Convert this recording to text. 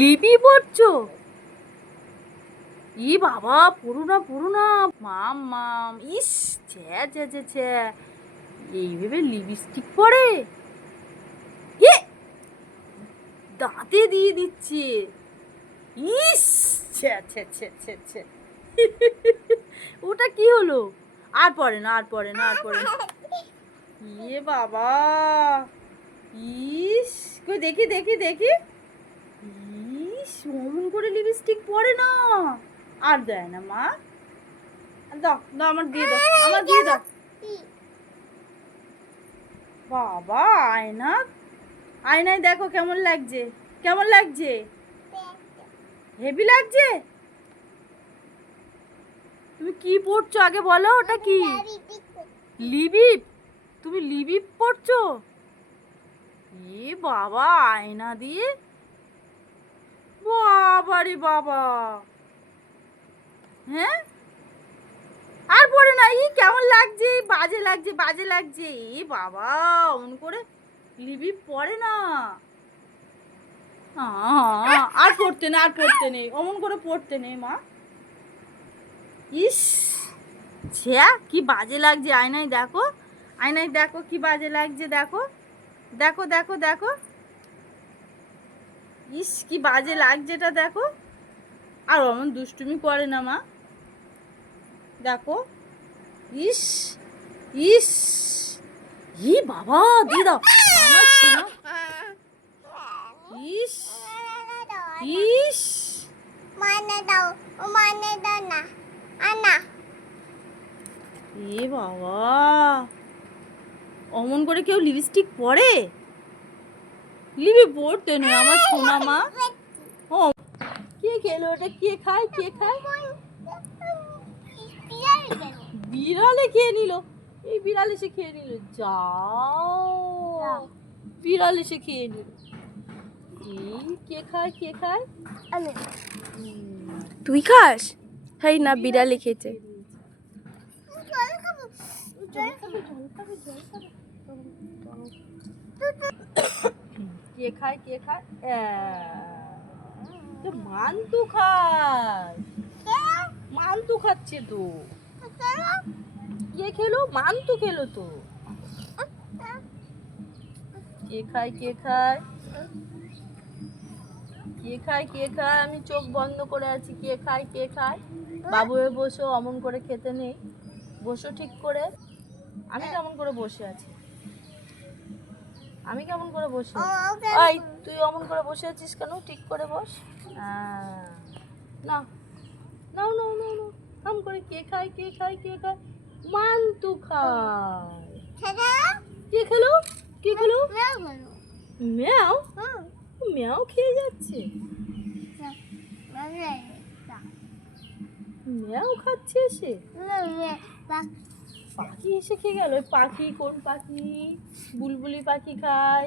লিপি পড়ছো? ই বাবা পড়ু না পড়ু না মাম মাম, ইস ছ্যা ছ্যা ছ্যা ছ্যা এইভাবে লিপস্টিক পরে? এ! দাঁতে দিয়ে দিচ্ছে। ইস ছ্যা ছ্যা ছ্যা ছ্যা ছ্যা ওটা কি হলো? আর পরে না, আর পরে না, আর পরে ইয়ে বাবা, ইস, কই দেখি দেখি দেখি। ইস অমন করে লিপস্টিক পরে না। আর দেয় না মা। দাও দাও আমার দিয়ে দাও আমার দিয়ে দাও। বাবা আয়না। আয়নায় দেখো কেমন লাগছে কেমন লাগছে? হেভি লাগছে? তুমি কি পড়ছো আগে বলো ওটা কি? লিবিপ তুমি লিবিপ পড়ছো এ বাবা আয়না দিয়ে। বাবা রে বাবা। হ্যাঁ? আর পড়ে না, ই কেমন লাগছে? বাজে লাগছে বাজে লাগছে। এ বাবা, অমন করে লিবিপ পড়ে না। আর পড়তে না আর পড়তে নেই, অমন করে পড়তে নেই, মা। ইস ছ্যা কি বাজে লাগছে, আয়নায় দেখো আয়নায় দেখো, কি বাজে লাগছে, দেখো। দেখো দেখো দেখো। ইস কি বাজে লাগছে এটা দেখো। আর অমন দুষ্টুমি করে না মা। দেখো। ইস ইস। ই বাবা দি দাও আমার শোনো। ইস ইস। মানে দাও মানে দাও না আনা। এ বাবা। অমন করে কেউ লিপস্টিক পরে? লিপি পড়তে নেই আমার সোনা মা। ও কে খেলো ওটা? কে খায়? কে খায়? বিড়ালে খেয়ে নিল। এই বিড়াল এসে খেয়ে নিল। যাও। বিড়াল এসে খেয়ে নিল। এই কে খায়? কে খায়? তুই খাস? হাই না বিড়ালে খেয়েছে। জল খাব জল খাব। কে খায় কে খায়? তো মান্তু খায়। মান্তু খাচ্ছে তো। কে খেলো? মান্তু খেলো তো। কে খায় কে খায়? কে খায় কে খায়? আমি চোখ বন্ধ করে আছি। কে খায় কে খায়? বাবু হয়ে বসো অমন করে খেতে নেই। বসো ঠিক করে। আমি কেমন করে বসে আছি। আমি কেমন করে বসি? আছি? এই তুই অমন করে বসে আছিস কেন? ঠিক করে বস। না নাও নাও নাও নাও কাম করে কে খায় কে খায় কে খায়? মান্তু খায়। ছাড়া কে খেলো? কে খেলো? ম্যাও ম্যাও? খেয়ে যাচ্ছে। মানে ম্যাও খাচ্ছে এসে পাখি এসে খেয়ে গেল। পাখি কোন পাখি? বুলবুলি পাখি খায়।